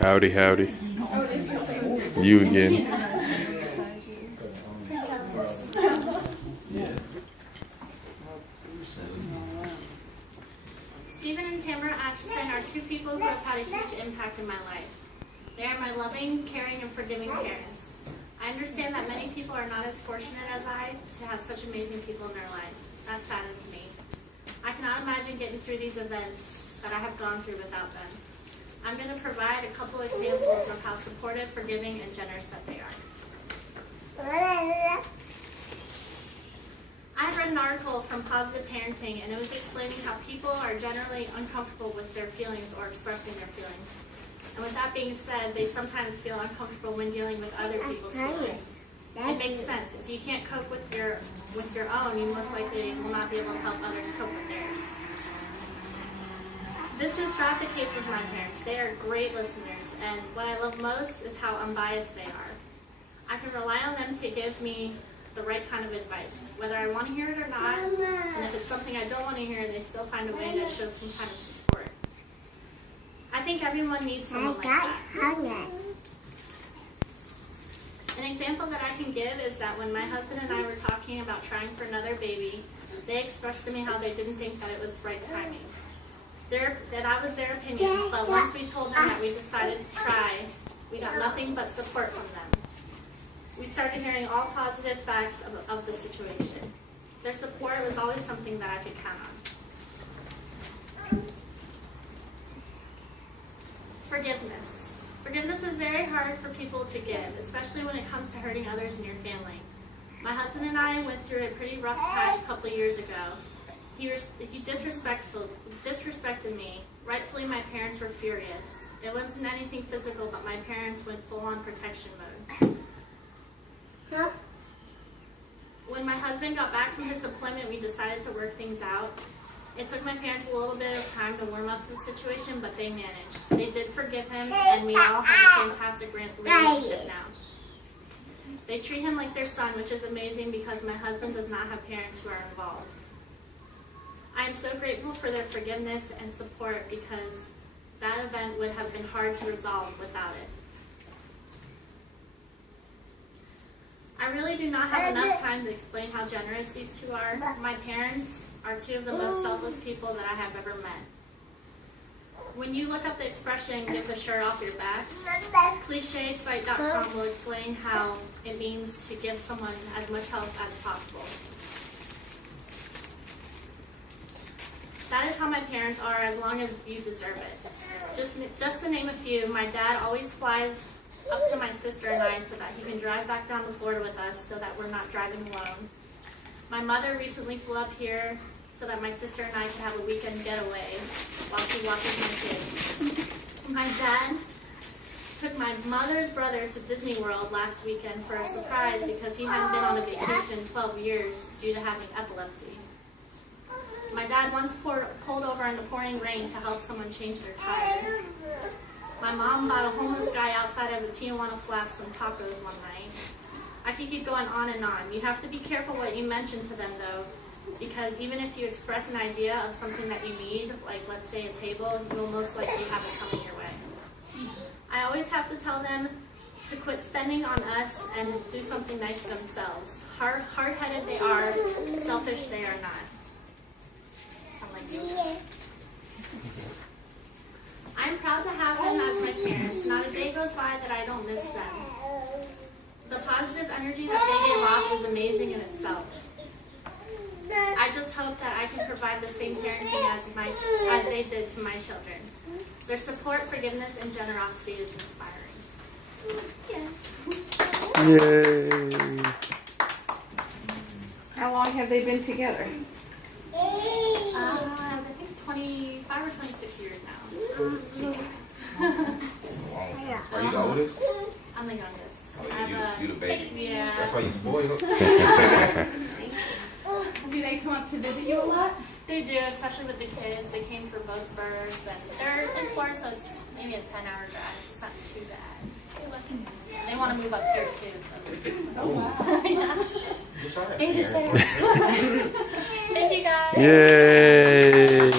Howdy, howdy. You again. Stephen and Tamara Atchison are two people who have had a huge impact in my life. They are my loving, caring, and forgiving parents. I understand that many people are not as fortunate as I to have such amazing people in their life. That saddens me. I cannot imagine getting through these events that I have gone through without them. I'm going to provide a couple examples of how supportive, forgiving, and generous that they are. I read an article from Positive Parenting, and it was explaining how people are generally uncomfortable with their feelings or expressing their feelings. And with that being said, they sometimes feel uncomfortable when dealing with other people's feelings. It makes sense. If you can't cope with your own, you most likely will not be able to help others cope with theirs. This is not the case with my parents. They are great listeners, and what I love most is how unbiased they are. I can rely on them to give me the right kind of advice, whether I want to hear it or not, and if it's something I don't want to hear, they still find a way to show some kind of support. I think everyone needs someone like that. An example that I can give is that when my husband and I were talking about trying for another baby, they expressed to me how they didn't think that it was right timing. That was their opinion, but once we told them that we decided to try, we got nothing but support from them. We started hearing all positive facts of the situation. Their support was always something that I could count on. Forgiveness. Forgiveness is very hard for people to give, especially when it comes to hurting others in your family. My husband and I went through a pretty rough patch a couple years ago. He disrespected me. Rightfully, my parents were furious. It wasn't anything physical, but my parents went full-on protection mode. When my husband got back from his deployment, we decided to work things out. It took my parents a little bit of time to warm up to the situation, but they managed. They did forgive him, and we all have a fantastic relationship now. They treat him like their son, which is amazing because my husband does not have parents who are involved. I am so grateful for their forgiveness and support because that event would have been hard to resolve without it. I really do not have enough time to explain how generous these two are. My parents are two of the most selfless people that I have ever met. When you look up the expression, "give the shirt off your back," clichésite.com will explain how it means to give someone as much help as possible. That is how my parents are, as long as you deserve it. Just to name a few, my dad always flies up to my sister and I so that he can drive back down to Florida with us so that we're not driving alone. My mother recently flew up here so that my sister and I could have a weekend getaway while she watches my kids. My dad took my mother's brother to Disney World last weekend for a surprise because he hadn't been on a vacation in 12 years due to having epilepsy. My dad once pulled over in the pouring rain to help someone change their tire. My mom bought a homeless guy outside of the Tijuana Flats some tacos one night. I could keep going on and on. You have to be careful what you mention to them, though, because even if you express an idea of something that you need, like let's say a table, you'll most likely have it coming your way. I always have to tell them to quit spending on us and do something nice for themselves. Hard-headed they are, selfish they are not. I'm proud to have them as my parents. Not a day goes by that I don't miss them. The positive energy that they give off is amazing in itself. I just hope that I can provide the same parenting as they did to my children. Their support, forgiveness, and generosity is inspiring. Yay! How long have they been together? I think 25 or 26 years now. Are you the oldest? I'm the youngest. Oh, you the baby. Yeah. That's why you spoiled. Do they come up to visit you a lot? They do, especially with the kids. They came for both births, and they're in Florida, so it's maybe a 10-hour drive. So it's not too bad. They want to move up here too. So. Oh wow! Yeah. Thank you guys. Yay!